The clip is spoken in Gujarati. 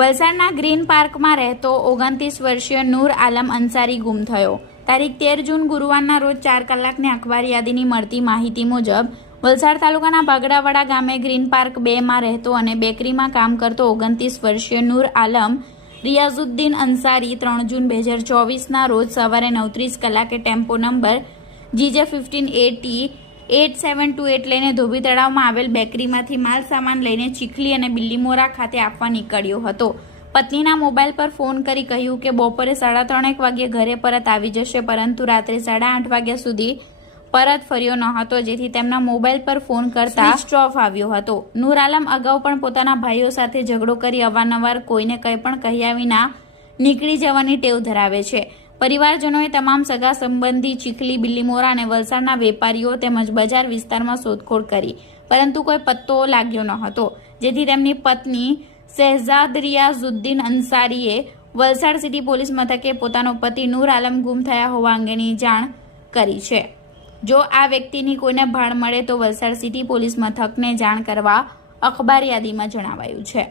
વલસાડના ગ્રીન પાર્કમાં રહેતો ઓગણત્રીસ વર્ષીય નૂર આલમ અંસારી ગુમ થયો. તારીખ તેર જૂન ગુરુવારના રોજ ચાર કલાકની અખબાર યાદીની મળતી માહિતી મુજબ, વલસાડ તાલુકાના બાગડાવાડા ગામે ગ્રીન પાર્ક બેમાં રહેતો અને બેકરીમાં કામ કરતો ઓગણત્રીસ વર્ષીય નૂર આલમ, રિયાઝુદ્દીન અંસારી ત્રણ જૂન બે હજાર ચોવીસના રોજ સવારે નવત્રીસ કલાકે tempo number GJ fifteen AT eight seven two eight લઈને ધોબી તળાવમાં આવેલ બેકરીમાંથી માલ સામાન લઈને ચીખલી અને બિલ્લીમોરા ખાતે આપવા નીકળ્યો હતો. પત્નીના મોબાઈલ પર ફોન કરી કહ્યું કે બપોરે સાડા ત્રણેક વાગ્યે ઘરે પરત આવી જશે પરંતુ રાત્રે સાડા આઠ વાગ્યા સુધી પરત ફર્યો ન હતો જેથી તેમના મોબાઈલ પર ફોન કરતા સ્વિચ ઓફ આવ્યો હતો. નૂર આલમ અગાઉ પણ પોતાના ભાઈઓ સાથે ઝઘડો કરી અવારનવાર કોઈને કંઈ પણ કહ્યા વિના નીકળી જવાની ટેવ ધરાવે છે. પરિવારજનોએ તમામ સગા સંબંધી ચીખલી બિલ્લીમોરા અને વલસાડના વેપારીઓ તેમજ બજાર વિસ્તારમાં શોધખોળ કરી. પરંતુ કોઈ પત્તો લાગ્યો ન હતો. જેથી તેમની પત્ની શહેજાદ રિયાઝુદ્દીન અંસારીએ વલસાડ સિટી પોલીસ મથકે પોતાનો પતિ નૂર આલમ ગુમ થયા હોવા અંગેની જાણ કરી છે. જો આ વ્યક્તિની કોઈને ભાળ મળે તો વલસાડ સિટી પોલીસ મથકને જાણ કરવા અખબાર યાદીમાં જણાવાયું છે.